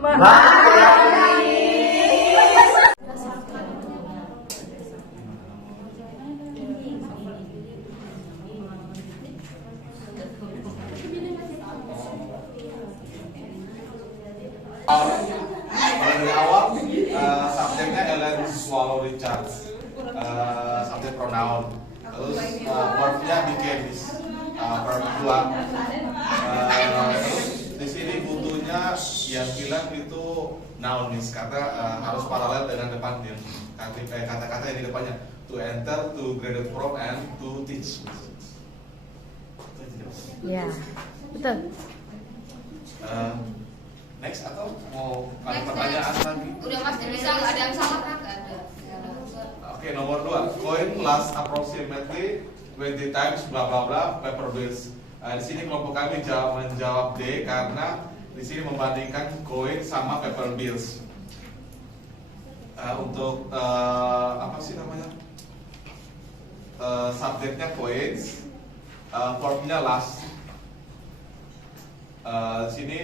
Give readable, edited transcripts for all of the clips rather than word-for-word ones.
Dari awal subjeknya Ellen Swallow Richards, subjek pronoun, terus verbnya became, verb 2. Terus di sini butuhnya yang bilang itu noun karena harus paralel dengan depan yang kata-kata yang di depannya, to enter, to graduate from, and to teach. Ya, betul. Next atau mau ada pertanyaan lagi? Udah Mas, bisa nggak ada yang salah kan? Nggak ada. Oke, nomor 2. Coin last approximately 20 times bla bla bla paper bills. Di sini kelompok kami menjawab D karena di sini membandingkan coin sama paper bills. Untuk apa sih namanya? Subjeknya coins, verbnya last. Di sini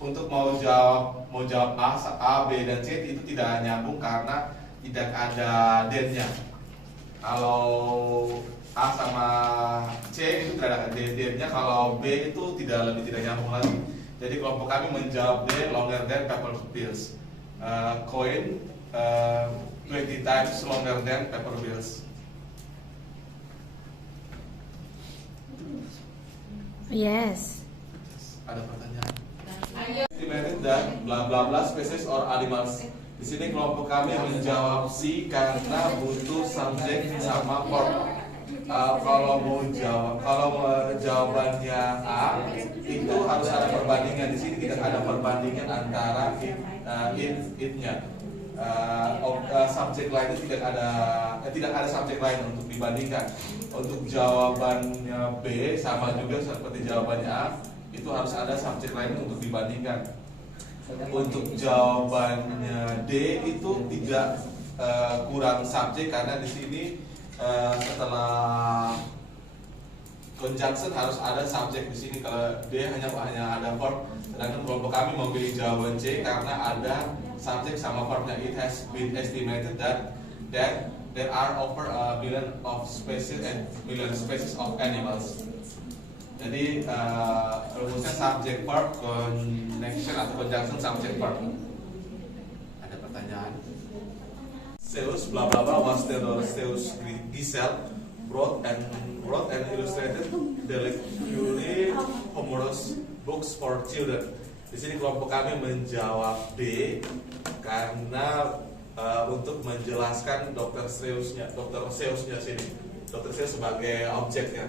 untuk mau jawab A, B dan C itu tidak nyambung karena tidak ada D-nya. Kalau A sama C itu tidak ada D-nya, kalau B itu tidak nyambung lagi. Jadi kelompok kami menjawab D, longer than paper bills. Coin 20 times longer than paper bills. Yes. Ada pertanyaan? Estimated dan bla bla bla species or animals. Di sini kelompok kami menjawab C karena butuh subjek sama verb. Kalau jawabannya A itu harus ada perbandingan. Di sini tidak ada perbandingan antara it-nya. Subjek lainnya tidak ada subjek lain untuk dibandingkan. Untuk jawabannya B sama juga seperti jawabannya A, itu harus ada subjek lain untuk dibandingkan. Untuk jawabannya D itu tidak kurang subjek karena di sini setelah conjunction harus ada subjek di sini. Kalau D hanya ada verb. Sedangkan kelompok kami memilih jawaban C karena ada subjek sama verbnya. It has been estimated that there are over a billion of species and million species of animals. Jadi rumusnya subject verb connection atau conjunction subject verb. Ada pertanyaan? Zeus bla bla bla was Theodore Zeus Giselle wrote and illustrated delightfully humorous books for children. Di sini kelompok kami menjawab D karena untuk menjelaskan Dr. Zeusnya sini. Dr. Zeus sebagai objeknya.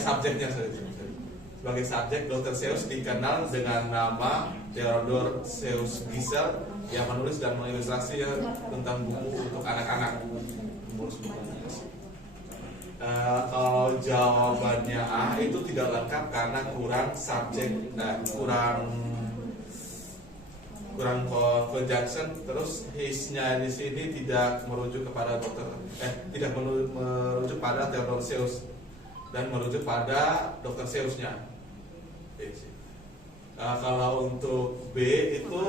Subjeknya sebagai subjek. Dr. Zeus dikenal dengan nama Theodore Zeus Giselle yang menulis dan mengilustrasi tentang buku untuk anak-anak. Kalau jawabannya A itu tidak lengkap karena kurang subjek dan kurang conjunction. Terus his-nya di sini tidak merujuk kepada tidak merujuk pada Theodore Zeus dan merujuk pada Dr. Zeusnya. Kalau untuk B itu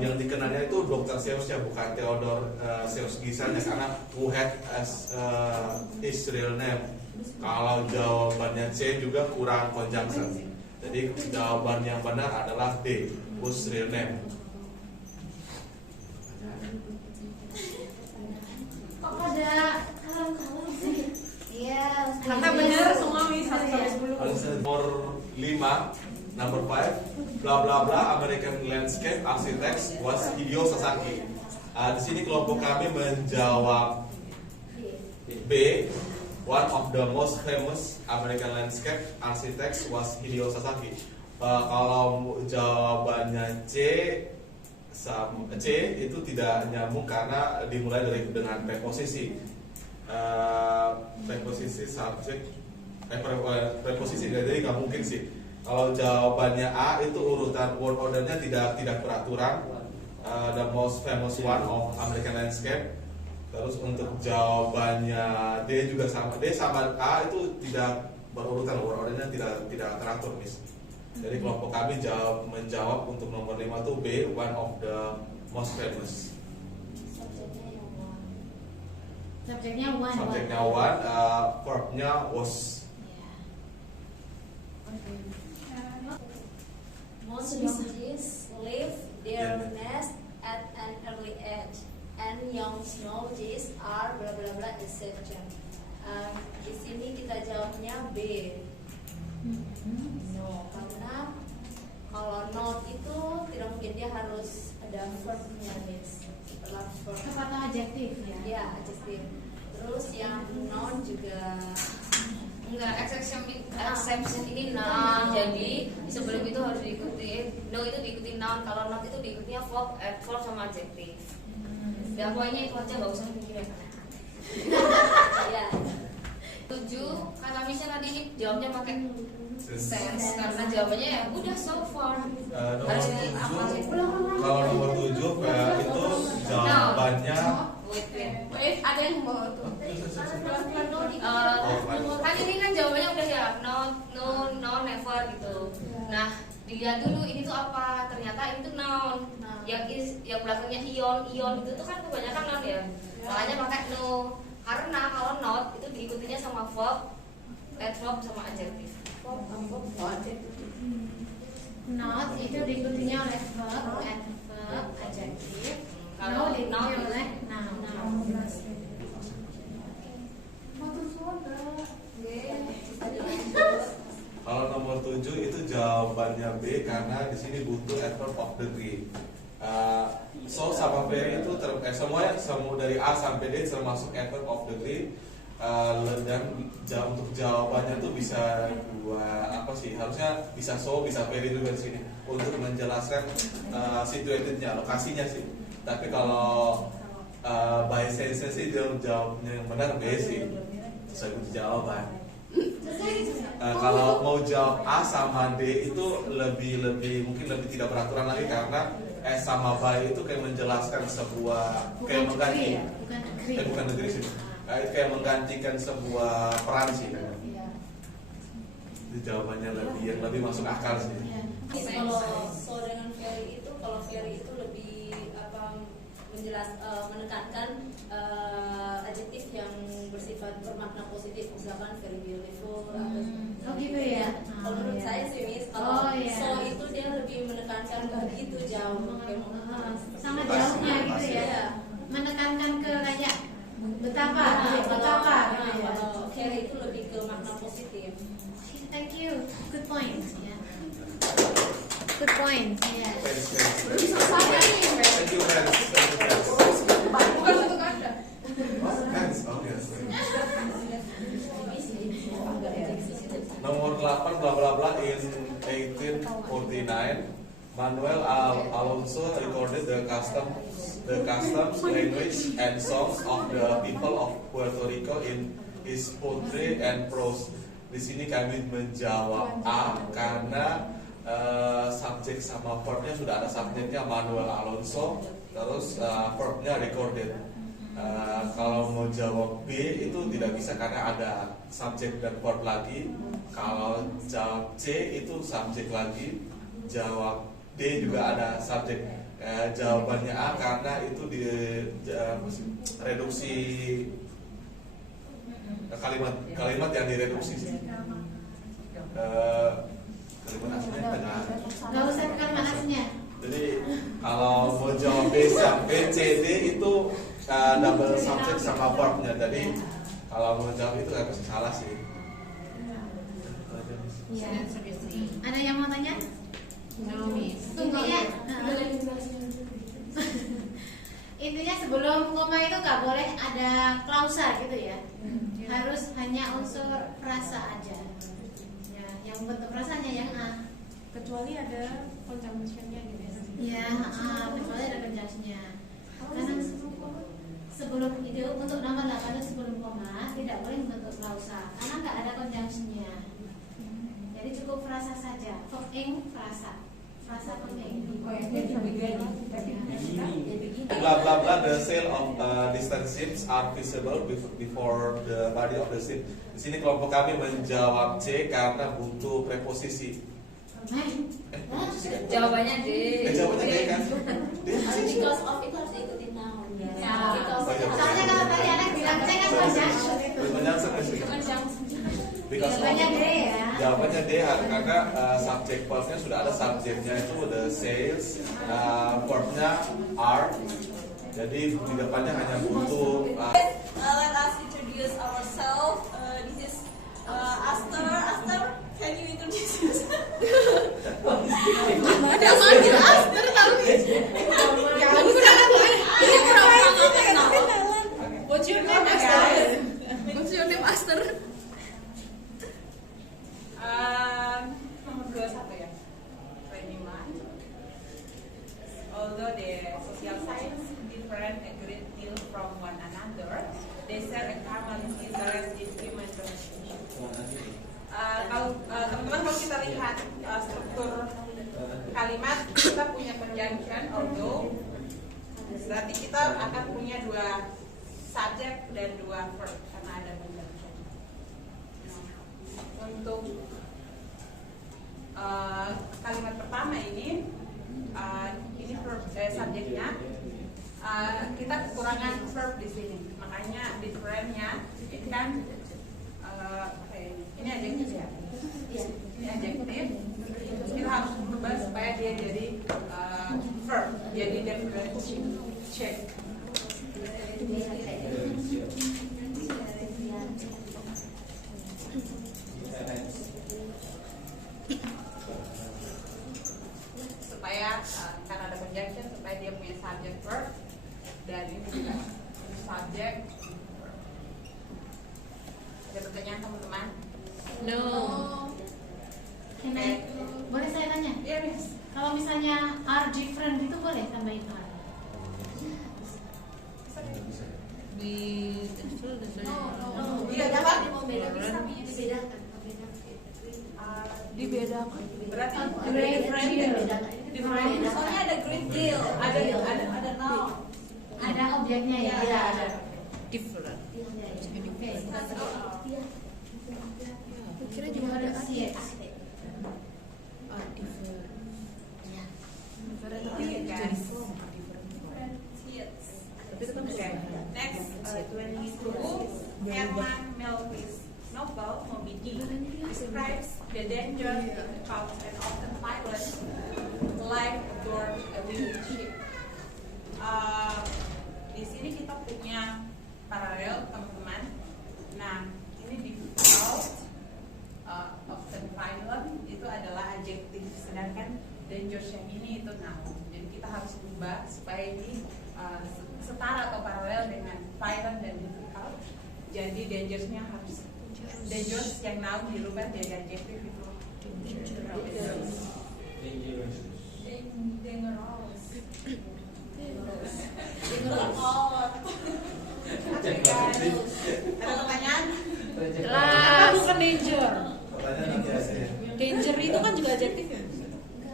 yang dikenalnya itu Dr. Zeusnya, bukan Theodore Zeus Giselle karena who had as his real name. Kalau jawabannya C juga kurang conjunction. Jadi jawaban yang benar adalah D, whose real name. Kok ada kalau sih? Iya. Karena benar semua bisa 10. Nomor 5, number 5, bla bla bla American landscape architect was Hideo Sasaki. Di sini kelompok kami menjawab B. One of the most famous American landscape architects was Hideo Sasaki. Kalau jawabannya C itu tidak nyambung karena dimulai dengan preposisi. Preposisi subjek, preposisi, jadi nggak mungkin sih. Kalau jawabannya A itu urutan word ordernya tidak beraturan. The most famous one of American landscape. Terus untuk jawabannya D juga sama. D sama A itu tidak berurutannya tidak teratur, Miss. Jadi kelompok kami menjawab untuk nomor 5 tuh B, one of the most famous. Subjeknya one. Subjeknya one, verbnya was. Most monkeys leave their nest at an early age, and young monkeys are bla bla bla etc. Di sini kita jawabnya B. No, karena kalau not itu tidak mungkin, dia harus ada verbnya, Miss. Setelah verb. Kata adjektif ya. Ya, adjektif. Terus yang noun juga Enggak, exception ini noun. Jadi sebelum itu harus diikuti no, itu diikuti noun. Kalau not itu diikutinya verb, adverb sama adjektif. Dan pokoknya itu aja, nggak usah mikirin. ya. 7 kata Misha tadi ini jawabnya pakai sense karena jawabannya ya udah so far. Nomor Harus 7, apa sih? kalau nomor 7 itu jawabannya Wait, ada yang mau tuh. Kan ini kan jawabannya udah ya no, never gitu. Nah, dilihat dulu ini tuh apa? Ternyata ini tuh noun. Yang belakangnya ion itu tuh kan kebanyakan noun ya. Makanya pakai no. Karena kalau not itu diikutinya sama verb, adverb sama adjektif. Not itu diikutinya oleh verb, adverb, adjektif. No diikuti oleh noun. Kalau nomor 7 itu jawabannya B karena di sini butuh adverb of degree. So sama very itu semua dari A sampai D termasuk adverb of degree. Dan untuk jawabannya tuh bisa harusnya bisa so, bisa very juga di sini untuk menjelaskan situatednya, lokasinya sih. Tapi kalau by sense sih jawabnya yang benar B sih. Saya kunci jawaban. Kalau mau jawab A sama D itu mungkin lebih tidak beraturan lagi karena S sama by itu kayak menjelaskan sebuah kayak mengganti bukan negeri sih. Kayak menggantikan sebuah peran sih kan. Itu jawabannya yang lebih masuk akal sih. Kalau so dengan very itu, kalau very itu lebih menekankan adjektif yang bersifat bermakna positif, misalkan very beautiful atau Oh gitu ya. kalau menurut saya sih, Miss, kalau so itu dia lebih menekankan begitu jauh, Sama jauhnya gitu ya. Menekankan ke kayak betapa gitu ya. Kalau very itu lebih ke makna positif. Thank you. Good point. Ya. Good point. Yeah. Thank you, friends. Bukan satu kata. Nomor 8 bla bla bla in 1849 Manuel Alonso recorded the customs, language and songs of the people of Puerto Rico in his poetry and prose. Di sini kami menjawab A karena subjek sama verbnya sudah ada, subjeknya Manuel Alonso, terus verbnya recorded. Kalau mau jawab B itu tidak bisa karena ada subjek dan verb lagi. Kalau jawab C itu subjek lagi, jawab D juga ada subjek. Jawabannya A karena itu di reduksi kalimat yang direduksi sih. Kalimat aslinya dengan Gak usah kalimat aslinya. jadi kalau mau jawab B sampai C D itu double subject sama verbnya. Jadi kalau mau jawab itu nggak bisa salah sih. Iya. Ada yang mau tanya? Intinya sebelum koma itu nggak boleh ada klausa gitu ya. Harus hanya unsur frasa aja. Ya, yang bentuk frasanya yang A. Kecuali ada conjunctionnya gitu ya. Ya, kecuali ada conjunctionnya. Karena sebelum itu untuk nomor 8 itu sebelum koma tidak boleh membentuk klausa karena nggak ada conjunctionnya. Jadi cukup frasa saja. Verb ing frasa. frasa penting. Blah blah blah. The sail of distant ships are visible before the body of the ship. Di sini kelompok kami menjawab C karena butuh preposisi. Preposisi kan? Jawabannya D. Jawabannya D kan? D. Because of itu harus ikutin noun. Ya. Because Oh, iya. Soalnya kalau tadi anak bilang C kan conjunction. Conjunction kan sih. Because of- Jawabannya D ya. Jawabannya D karena subject verb-nya sudah ada subjeknya itu the sails, verb-nya are. Jadi di depannya hanya butuh Let us introduce ourselves. This is Aster. Aster, can you introduce yourself? Ada manggil Aster tahu nih. Aku udah ini pernah What's your name, guys? What's your name Aster? Nomor 21 ya. Reniman. Although the social science different a great deal from one another, they share a common interest in human relationship. Kalau teman-teman kalau kita lihat struktur kalimat, kita punya conjunction although, berarti kita akan punya dua subjek dan dua verb karena ada conjunction. Untuk kalimat pertama ini verb subjeknya, kita kekurangan verb di sini, makanya different-nya ini kan ini adjektif ya. Ini adjektif. Kita harus berubah supaya dia jadi verb, jadi differentiate. Supaya karena ada conjunction supaya dia punya subject verb dan ini juga subject verb. Ada pertanyaan teman-teman? No. Ini boleh saya tanya? Iya, Miss. Kalau misalnya are different itu boleh tambahin are? Iya, dapat Dibedakan. berarti Great deal. Different. Soalnya ada great deal. Ada noun. Ada objeknya ya? Iya, ada. Different. Oke. Kira juga ada Yes. different. Iya, kan? Yes. Tapi itu kan Okay. Next, 22. Herman Melville's novel Moby Dick describes the danger caught and often violent life aboard a winged ship. Di sini kita punya paralel teman-teman. Nah, ini difficult, often violent itu adalah adjektif, sedangkan dangerous yang ini itu noun. Jadi kita harus ubah supaya ini setara atau paralel dengan violent dan difficult. Jadi dangerous-nya harus dangerous yang noun dirubah jadi adjektif itu dangerous. Oke, guys. Ada pertanyaan? Apa bukan danger? Pertanyaan nanti aja ya. Danger itu kan juga adjektif ya?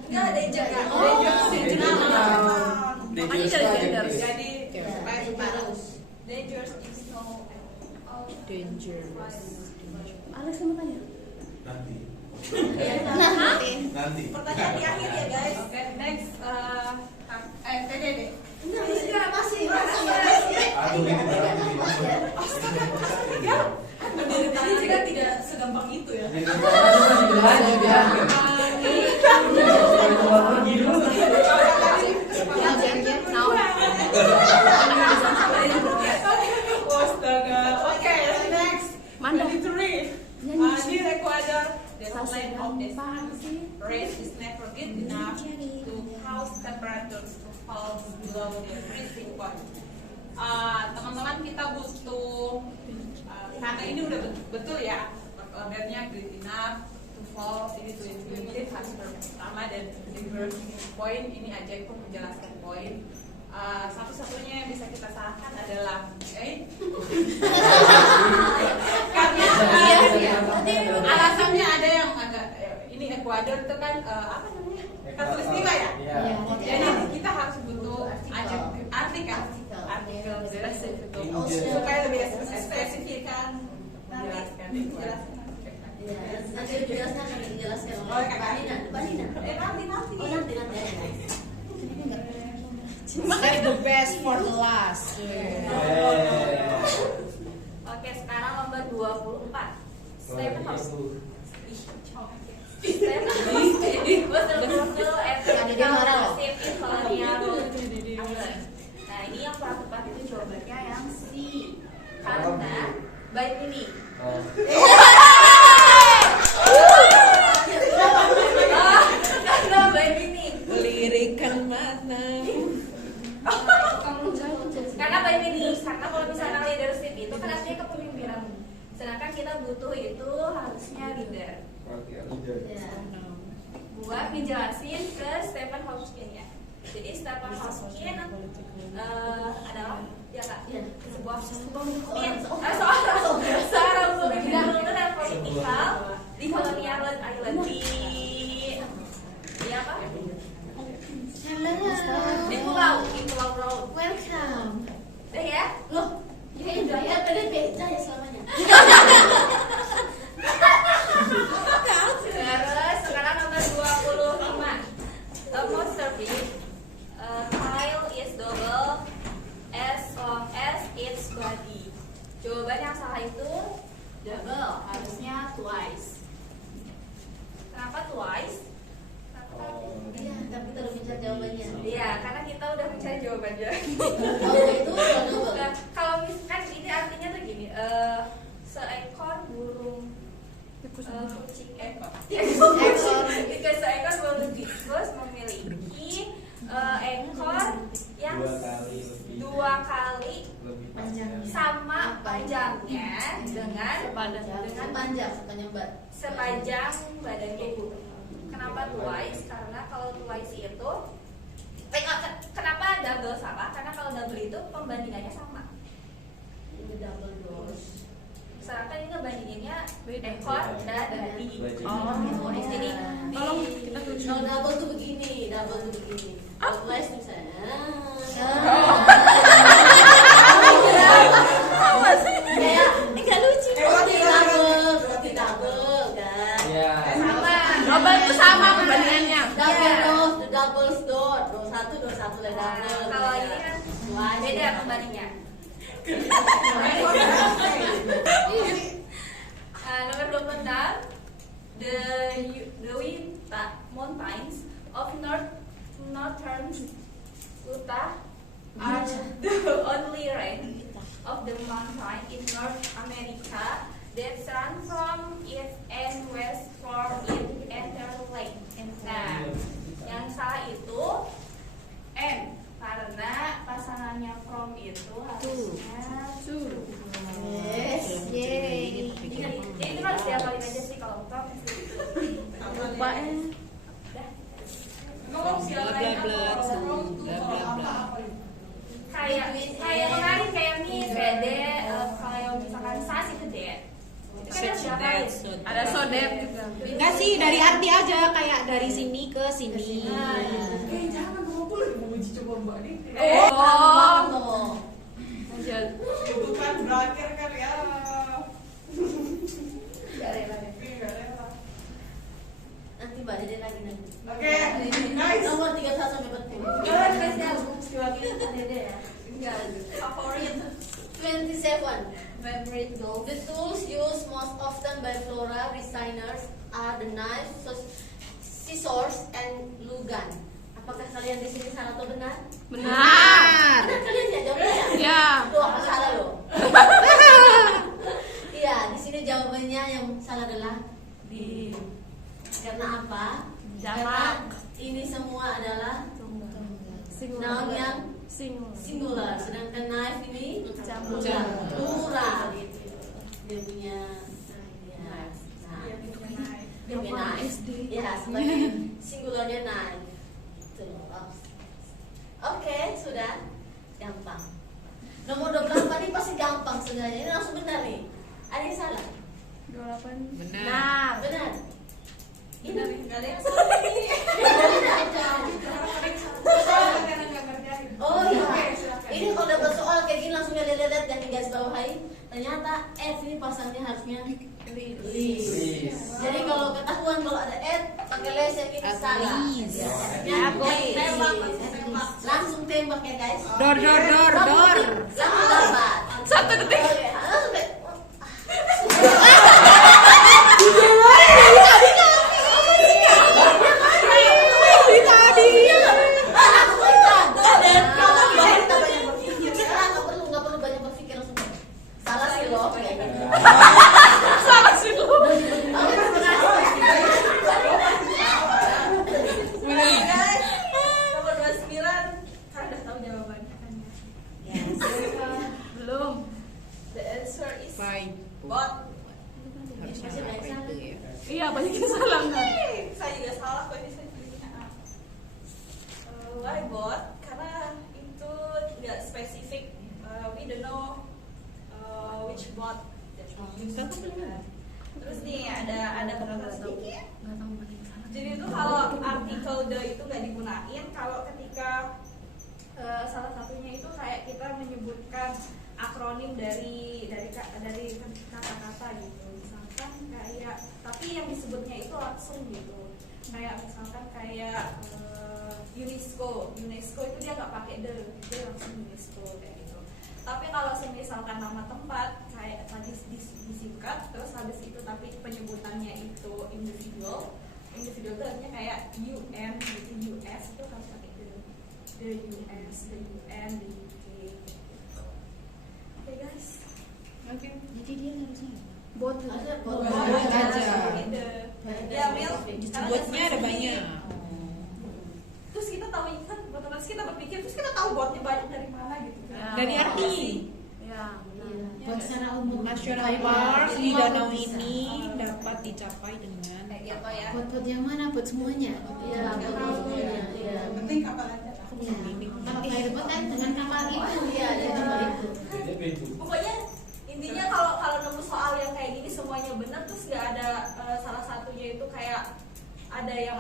Enggak danger. Danger noun. Makanya dari gender. Jadi supaya setara. Dangerous is no. Dangerous. Alex mau tanya. Nanti. Nah, Nanti. Pertanyaan di akhir ya guys. Oke, next TDD. Sekarang masih. Aduh ini berat ini. Tadi juga tidak segampang itu ya. Astaga. Oke, next. Mana? 23. Di Ecuador, the land of the sun rays is never good enough to cause temperatures to fall below the freezing point. Teman-teman kita butuh karena ini udah betul ya ordernya good enough to fall ini to infinitive harus verb pertama dan di verb point ini adjektif menjelaskan poin. Satu-satunya yang bisa kita salahkan adalah karena alasannya ada yang agak ini Ekuador itu kan apa namanya? Katulistiwa ya? Iya. Jadi kita harus butuh artikel jelas itu supaya lebih spesifik kan menjelaskan itu. Ya, nanti jelasnya akan dijelaskan Oh, oleh Kak Mbak Nina. Mbak Nina. Nanti. Oh, nanti. Save the best for the last. Oke, sekarang nomor 24. Stephen House. Betul-betul Dia marah loh. Nah, ini yang kurang tepat itu jawabannya yang C. Karena by mini. Karena by mini. Lirikan mana? Karena by mini, karena kalau misalnya leadership itu kan artinya kepemimpinan. Sedangkan kita butuh itu harusnya leader. Buat ngejelasin ke Stephen Hawking ya. Jadi Stephen Hawking adalah ya kak, sebuah seorang pemimpin dan politikal di kolonial island di apa? Di pulau Rau. Welcome. Udah ya? Loh, ya udah ya, tadi beda ya selamanya. Terus sekarang nomor 25. A monster fish tail is double as long as its body. Jawaban yang salah itu double, harusnya twice. Kenapa twice? Iya, tapi terus mencari jawabannya. Iya, karena kita udah mencari jawabannya. Kalau itu double. Nah, kalau misalkan ini artinya tuh gini, seekor burung kucing seekor burung tikus memiliki ekor yang dua kali sama panjangnya dengan Panjang sepanjang badannya itu. Kenapa twice? Karena kalau twice itu kenapa double salah? Karena kalau double itu pembandingannya sama. double dose. Sedangkan ini ngebandinginnya ekor dan body. Oh, Jadi Tolong kita tulis. Kalau double tuh begini. Kalau twice tuh sana. Kayak Enggak lucu. Berarti double kan? Iya. Double itu sama perbandingannya. Double dose, dose satu dan double. kalau ini kan beda pembandingnya. Nomor 26, the mountains of northern Utah are the only range of the mountain in North America that run from east and west for it enter lake. Nah, yang salah itu N, karena pasangannya from itu harusnya Yes, yay. Jadi itu harus diapalin aja sih kalau from Lupa ya. Ngomong siapa yang kayak kemarin kayak Miss Dede, kalau misalkan Sas itu deh. Itu kan harus diapalin. ada sodep juga. Enggak sih, dari arti aja kayak dari sini ke sini. Jangan 20 mau uji coba Mbak nih. Oh, Itu kan berakhir kan ya. Gak rela. Nanti Mbak Dede lagi nanti. Oke, nice. Nomor 31 sampai 40. Jangan spesial. Diwakili Mbak Dede ya. Enggak. Favorit. 27. Favorite goal. The tools used most often by flora designers are the knife, scissors, and glue gun. Apakah kalian di sini salah atau benar? Benar. Benar kalian ya jawabnya? Ya. Tuh aku salah loh. Iya, di sini jawabannya yang salah adalah di. Karena apa? Karena ini semua adalah noun yang singular, sedangkan knife ini plural gitu. Dia punya knife. Dia punya knife. Ya, sebagai singularnya knife. Oke, sudah gampang. Nomor 28 ini pasti gampang sebenarnya. Ini langsung benar nih. Ada yang salah? 28. Benar. Benar. Ini nggak ada yang salah ini. Oh iya. Oke, silakan. Ini kalau dapat soal kayak gini langsung lihat dan digaris bawahi. Ternyata F ini pasangnya harusnya list. Jadi kalau ketahuan kalau ada F pakai list ya kita salah. Ya, tembak. Langsung tembak ya guys. Dor. Langsung dapat. 1 detik. Oke, langsung deh. Guys, nomor 29 kalian udah tahu jawabannya kan ya? Belum. The answer is Baik. bot. Harusnya apa itu ya? Iya, banyak yang salah kan? Saya juga salah kok ini saya pilihnya A. Why bot? Karena itu nggak spesifik. We don't know which bot that we use. Terus nih ada penonton sedikit. Jadi itu kalau artikel the itu nggak digunain kalau ketika salah satunya itu kayak kita menyebutkan akronim dari kata-kata gitu. Misalkan kayak tapi yang disebutnya itu langsung gitu. Kayak misalkan kayak UNESCO itu dia nggak pakai the, dia langsung UNESCO kayak gitu. Tapi kalau misalkan nama tempat kayak tadi disingkat terus habis itu tapi penyebutannya itu individual itu artinya kayak UN gitu, US itu harus pakai the US, the UN, the UK gitu. Oke guys. Oke. Jadi dia harusnya Bot. Ya Mil, Botnya ada banyak. terus kita tahu kan otomatis kita berpikir terus kita tahu botnya banyak dari mana gitu kan. Dari arti. Ya. buat secara umum. National Park di danau ini dapat dicapai dengan Kayak gitu ya. Buat yang mana? Buat semuanya. Iya, buat semuanya. Iya. Penting kapal aja. Iya. Kalau fireboat kan dengan kapal itu. Iya, kapal itu. Pokoknya intinya kalau nemu soal yang kayak gini semuanya benar terus nggak ada salah satunya itu kayak ada yang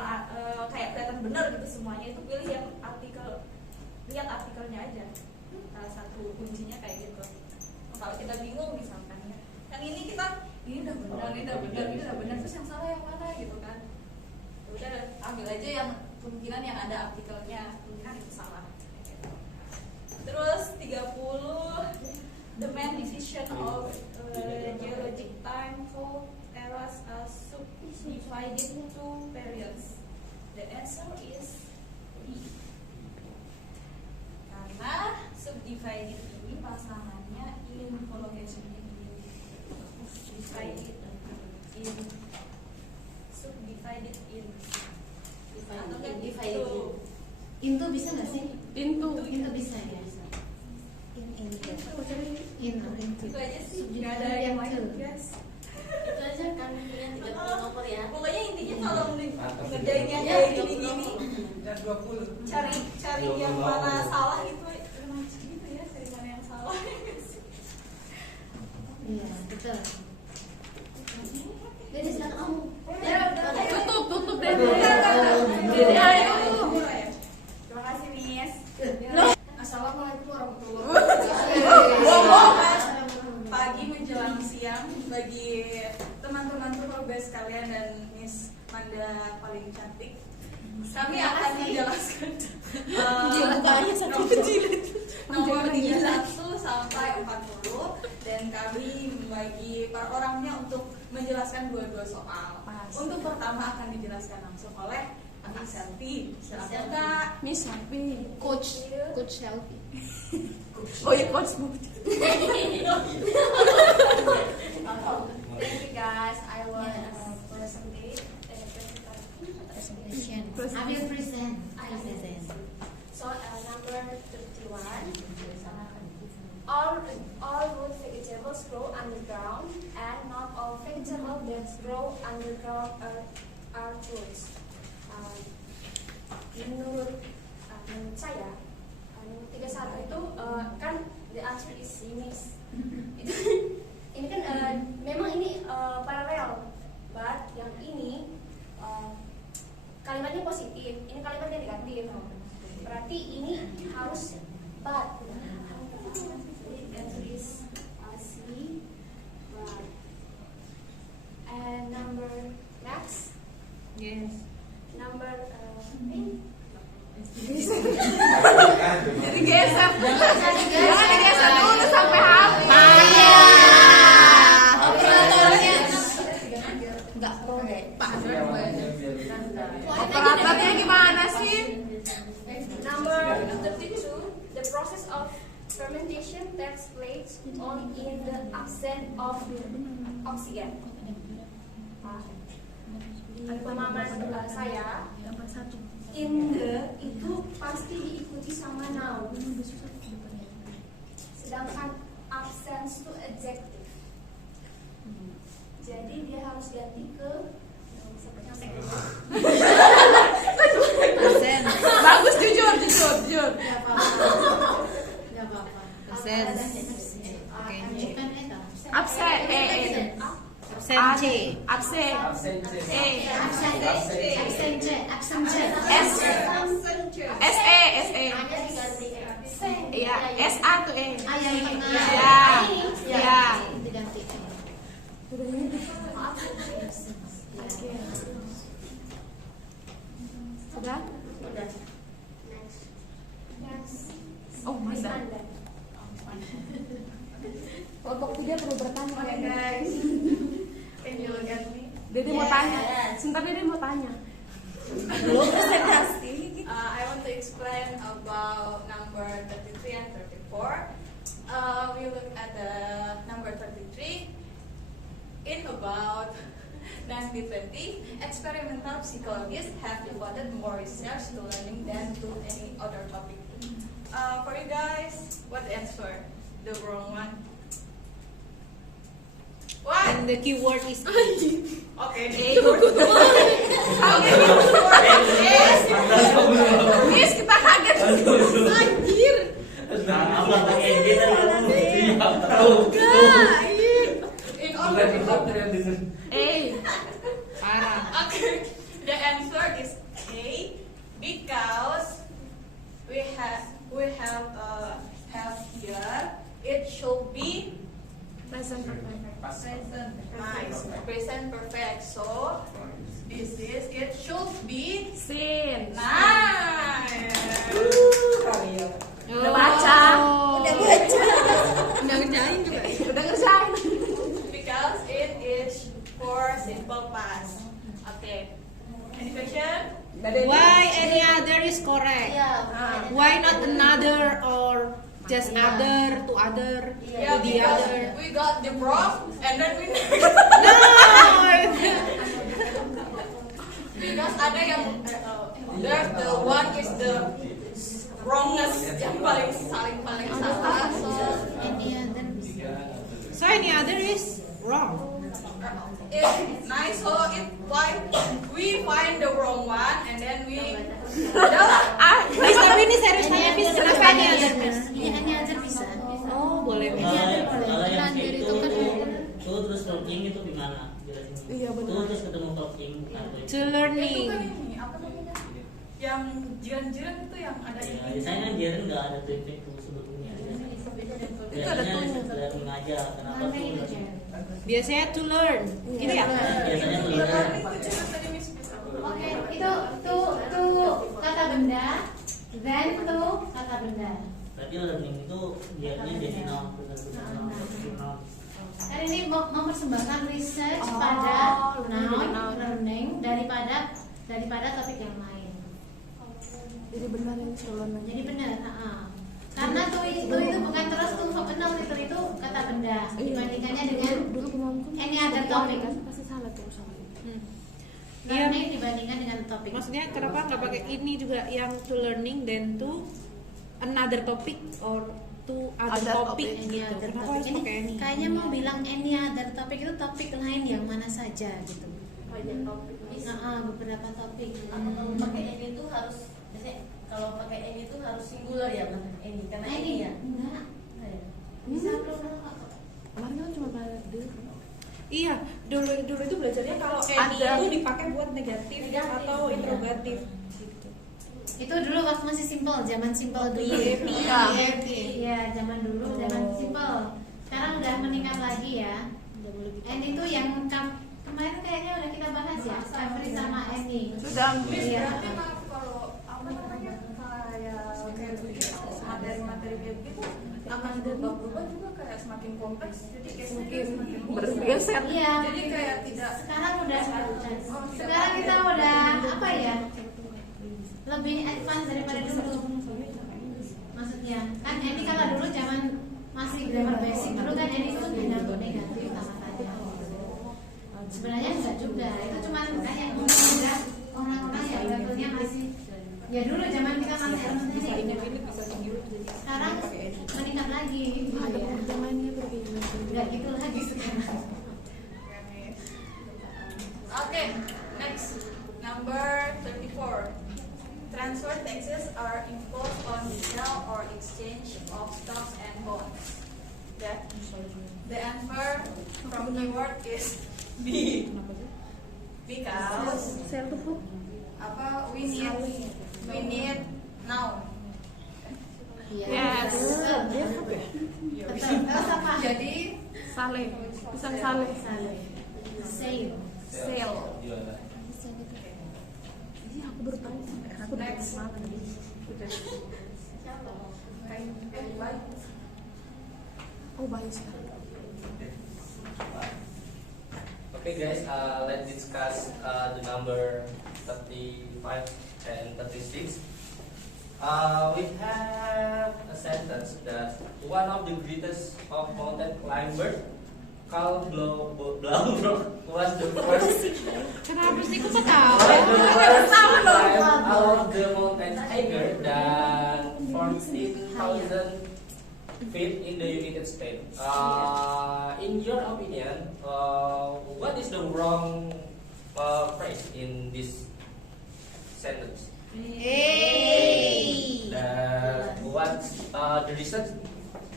kayak kelihatan benar gitu semuanya itu pilih yang artikel, lihat artikelnya aja. Salah satu kuncinya kayak gitu. Kalau kita bingung misalkan ya, kan ini udah benar, ini udah benar terus yang salah yang mana gitu kan. Udah ambil aja yang kemungkinan yang ada artikelnya, kemungkinan itu salah. Gitu. Terus 30 the main division of geologic time called eras are subdivided into periods. The answer is B. Karena subdivided ini pasangannya in collocationnya ini divided in subdivided in atau enggak Divided. Into bisa nggak sih? pintu. Into bisa ya. Into. itu aja sih, nggak ada yang lain guys. Itu aja kan yang 30 nomor ya. Pokoknya intinya kalau ngerjainnya kayak gini-gini cari yang mana salah itu emang gitu ya, cari mana yang salah. Iya, betul. Jadi silakan kamu. Tutup deh. Jadi ayo. Terima kasih Miss. Assalamualaikum warahmatullahi Pagi menjelang siang bagi teman-teman turbes kalian dan Miss Manda paling cantik. Kami akan menjelaskan nomor 31 sampai 40 dan kami membagi per orangnya untuk menjelaskan dua-dua soal. Untuk pertama akan dijelaskan langsung oleh Kak Selfie. Silakan Kak. Miss Selfie. Coach Selfie. Oh iya coach Bukti. Thank you guys. I will presentate. Presentation. I will present. So number 31. All root vegetables grow underground, and not all vegetables that grow underground are fruits. Menurut saya, nomor 31 itu kan the answer is Miss. Itu ini kan memang ini paralel, but yang ini kalimatnya positif, ini kalimatnya negatif. Berarti ini harus but. See, but. And number next, Yes. number Jadi geser. Jangan digeser dulu sampai habis. Operatornya nggak pro deh. Operatornya gimana sih? Number 32, the process of fermentation takes place only in the absence of oxygen. Pemahaman saya, in the itu pasti diikuti sama noun, sedangkan absence itu adjective. Jadi dia harus ganti ke Bagus, jujur. Nggak apa-apa. Absen. Bukan itu. Absen. Absen C. Absen. Absen C. SE. Iya, SA tuh E. A yang tengah. Ya. Diganti. Sudah? next. Oh, masa. Kelompok 3 perlu bertanya ya guys. Can you look at me? Dede mau tanya. Sebentar Dede mau tanya. Belum presentasi. I want to explain about number 33 and 34. We look at the number 33. In about 1920, experimental psychologists have devoted more research to learning than to any other topic. For you guys, what the answer? The wrong one. What? And the keyword is Okay. Miss, kita kaget. Anjir. Apa pakai kita tahu? In order to Parah. Okay, the answer is A, because we have here it should be present perfect. So this is it should be Sin. nice. Udah baca. Udah ngerjain juga. Udah ngerjain. Because it is for simple past. Okay. Any question? Why any other is correct? Why not another or just other to other Yeah, to the because other? we got the prof and then we No. because ada yang there's the one is the wrongest yang paling salah. So So any other is wrong. it's nice. So it why we find the wrong one and then we Miss, tapi ini serius tanya Miss, kenapa any other Miss? Ini aja bisa. Oh boleh Miss. Kalau yang kayak itu tuh terus talking itu gimana? Iya, benar. Tuh terus ketemu talking atau To learning. ini apa namanya? Yang jiran-jiran itu yang ada ya, ini. biasanya kan dia nggak ada tuh itu sebetulnya. Biasanya learning aja. Kenapa tuh learning? Biasanya to learn. Gitu ya? Biasanya tuh learning. Tadi Miss bisa. Oke, itu tuh kata benda, then tuh kata benda. Berarti learning itu dianya jadi noun, benar-benar noun. Kan ini mempersembahkan research Oh, pada learning. learning daripada topik yang lain. Jadi benar yang selalu Jadi benar, karena tuh itu bukan terus tuh noun itu kata benda dibandingkannya dengan any other topic. pasti salah tuh sama. Learning dibandingkan dengan topik. Maksudnya kenapa nggak pakai ini juga yang to learning then to another topic or to other Other topic topic. Any gitu. other Kenapa topic. harus Ini pakai ini? kayaknya mau bilang any other topic itu topik lain yang mana saja gitu. Banyak topik. Beberapa topik. Kalau pakai ini tuh harus biasanya kalau pakai ini tuh harus singular ya kan ini karena ini ya. Enggak. Nah, Bisa plural. Kemarin kan cuma pada dulu. Iya, dulu itu belajarnya kalau any Ada. itu dipakai buat negatif atau interrogatif gitu. Itu dulu waktu masih simple, zaman simple dulu. Iya, zaman dulu, zaman simple. Sekarang udah meningkat lagi ya. And itu yang kemarin kayaknya udah kita bahas ya, Febri sama Andy. Sudah. Iya. Berarti maaf kalau apa namanya kayak begitu materi-materi kayak gitu akan berubah juga kayak semakin kompleks, jadi kayak semakin bergeser. Iya. Jadi kayak tidak. Sekarang sekarang kita udah apa ya? Lebih advance daripada dulu. Maksudnya kan Andy kalau dulu zaman masih grammar basic dulu kan Andy itu hanya untuk negatif sama-sama. Sebenarnya enggak juga, itu cuma kayak mengundang orang-orang yang levelnya masih ya dulu zaman kita masih elementary. Sekarang meningkat lagi gitu ya. Enggak gitu lagi sekarang. Okay, next number 34. Transfer taxes are imposed on the sale or exchange of stocks and bonds. The answer from keyword is B. Because apa we need noun. Yes. Jadi Saleh. Pesan Saleh. Sale. Sale. next. Oh, baik. Okay guys, let's discuss the number 35 and 36. We have a sentence that one of the greatest of mountain climbers, Karl Blaurock, was the first Kenapa sih kok tahu? out of the mountain higher than 14,000 feet in the United States. In your opinion, what is the wrong phrase in this sentence? What's the reason?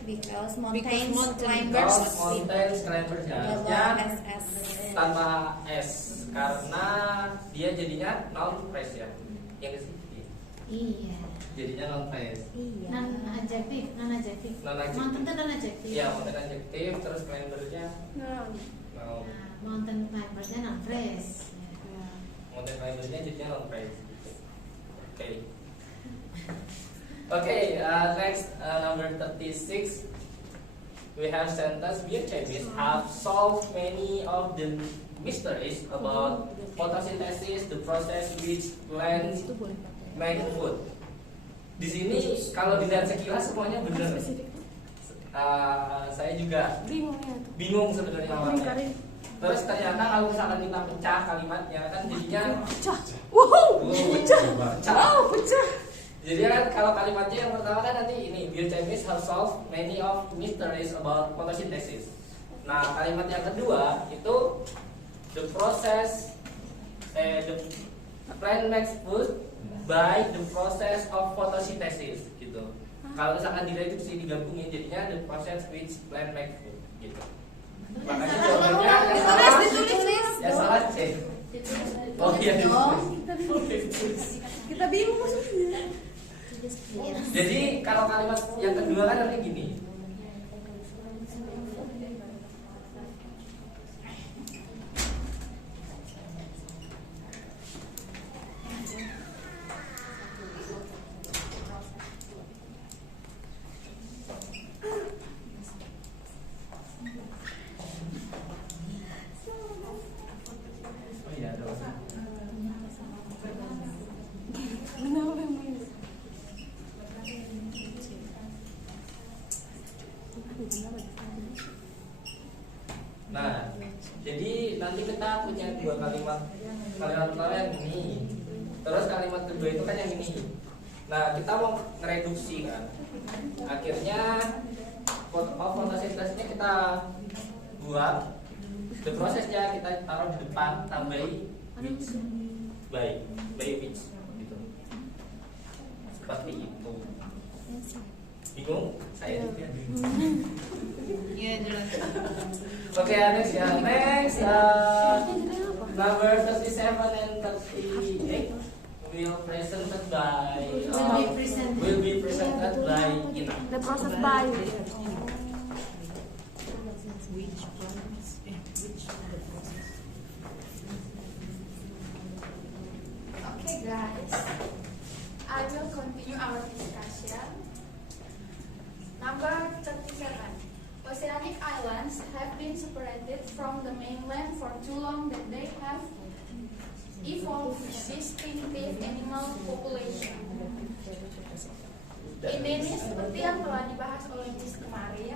Because Because climbers Mountain climbers harusnya tanpa S karena dia jadinya noun phrase ya. Yang sih. Iya. Jadinya noun phrase. Non adjektif. Mountain itu non adjektif. Iya, mountain adjektif terus climbernya noun. Mountain climbersnya non phrase. Mountain climbersnya jadinya noun phrase. Okay, next number 36. We have sentence we Chinese have solved many of the mysteries about photosynthesis, the process which plants make food. Di sini kalau dilihat sekilas semuanya benar. Saya juga bingung sebenarnya awalnya. Terus ternyata kalau misalkan kita pecah kalimatnya kan jadinya pecah. Jadi kan kalau kalimatnya yang pertama kan nanti ini biochemists have solved many of mysteries about photosynthesis. Nah kalimat yang kedua itu the process the plant makes food by the process of photosynthesis gitu. Kalau misalkan direduksi digabungin jadinya the process which plant make food gitu. Makanya jawabannya yang salah C. Oh iya. Kita bingung maksudnya. Jadi kalau kalimat yang kedua kan nanti gini. Oh iya, ada. Nah, jadi nanti kita punya dua kalimat. Kalimat pertama yang ini, terus kalimat kedua itu kan yang ini. Nah, kita mau ngereduksi kan. Akhirnya fotosintesisnya kita buat, the prosesnya kita taruh di depan, tambahi which by which gitu. Seperti itu. Bingung? Saya juga bingung. Iya jelas. Okay, next ya. Next number 37 and 38 will presented by Will be presented by Ina. The process by. Okay guys, I will continue our discussion. Number 37. Oceanic islands have been separated from the mainland for too long that they have evolved distinctive animal population. Ini seperti yang telah dibahas oleh Miss kemarin.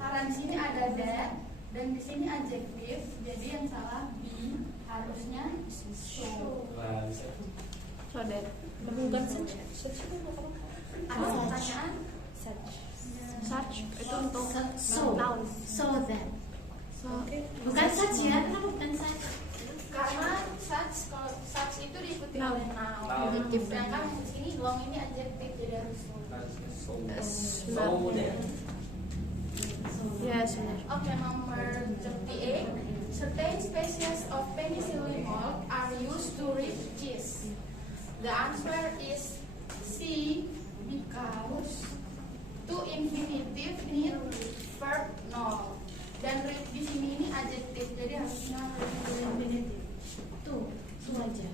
Karena di sini ada that dan di sini adjektif, jadi yang salah be, harusnya so. So that. Bukan such. Ada pertanyaan? Such itu untuk So that. Bukan such ya, kenapa bukan such? Karena such, kalau such itu diikuti Noun. oleh noun. Sedangkan di sini long ini adjektif, jadi harus so. So that. Yes. Okay, number 38. Certain species of penicillin mold are used to rip cheese. The answer is C, because to infinitive need verb no. Dan rip di sini ini adjektif, jadi harusnya infinitive. Tuh aja.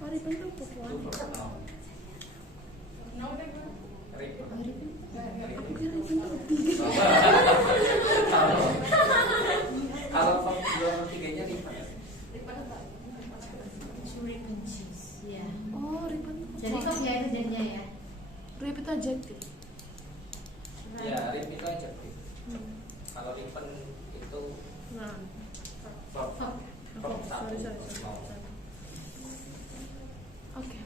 Mari bentuk No, deh, gue. Kalau faktor tiganya Ripan. Ya. Oh, ribbon. Jadi kok dia itu jadinya ya? Rip itu adjektif. Ya, rip itu adjektif. Kalau Ripan itu Nah. verb. Verb satu. Oke.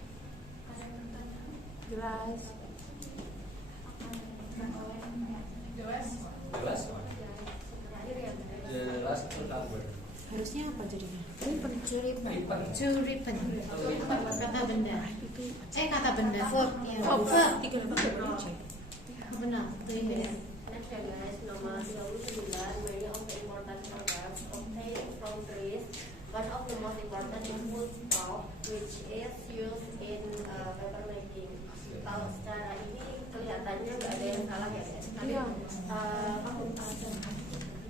Jelas. Jelas. Jelas? Jelas itu number. Harusnya apa jadinya? Ribbon. Ripan. To ribbon. Kata benda. Kata benda. Verb. Tiga lembar Benar. Tuh ya. Next ya guys, nomor 39. Many of the important products obtained from trees. One of the most important is wood pulp, which is used in paper making. Kalau secara ini kelihatannya nggak ada yang salah ya guys. Tapi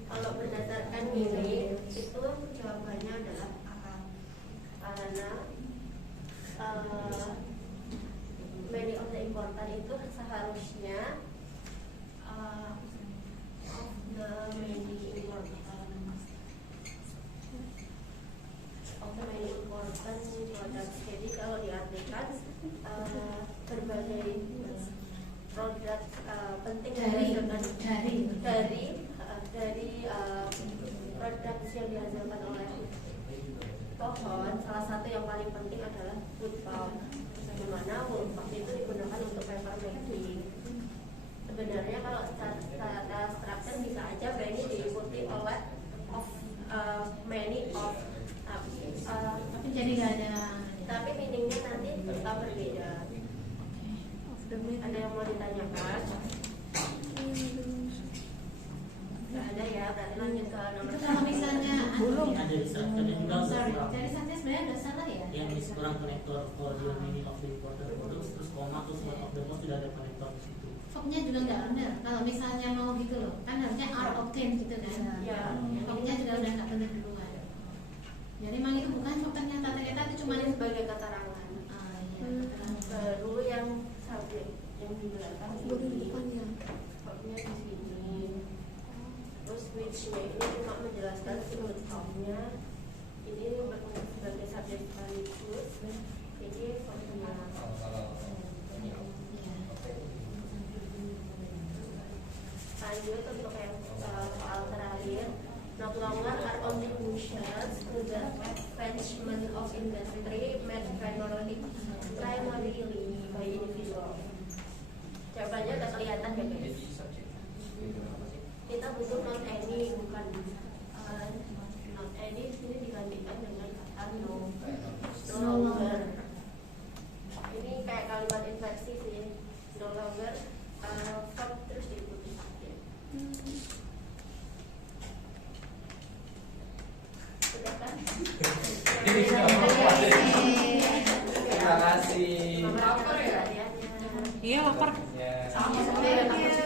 kalau berdasarkan ini itu jawabannya adalah karena many of the important itu seharusnya of the many important products. Jadi kalau diartikan berbagai produk penting dari produk yang dihasilkan oleh pohon, salah satu yang paling penting adalah wood pulp. Di mana wood pulp itu digunakan untuk paper making. Sebenarnya kalau secara structure bisa aja many diikuti oleh of many of, Tapi jadi nggak ada. tapi meaningnya nanti tetap berbeda. Ada yang mau ditanyakan? Nggak ada ya, berarti lanjut ke nomor Itu kalau misalnya Belum. Ada disertakan juga sorry, kurang. jadi saatnya sebenarnya nggak salah ya. Yang di kurang konektor for the meaning of the important terus koma terus one of the most tidak ada konektor di situ. Verbnya juga nggak benar. Kalau misalnya mau gitu loh, kan harusnya are obtained gitu kan. Ya. Verbnya juga udah nggak benar duluan. Jadi memang itu bukan verb ternyata itu cuma Ini sebagai keterangan. Dulu yang subjek yang di belakang ini verbnya di sini. Terus which-nya ini cuma menjelaskan sudut formnya. Ini berfungsi sebagai subjek sekaligus. Ini verbnya. Lanjut untuk yang soal terakhir. Not longer are only bushes to the advancement of industry made primarily by individual. Jawabannya udah kelihatan ya guys. Kita butuh not any, bukan not any. Ini digantikan dengan kata no longer. Ini kayak kalimat inversi sih. No longer verb terus diikuti subjek. Sudah Terima kasih. Lapar ya? Iya lapar. Ya. Sama.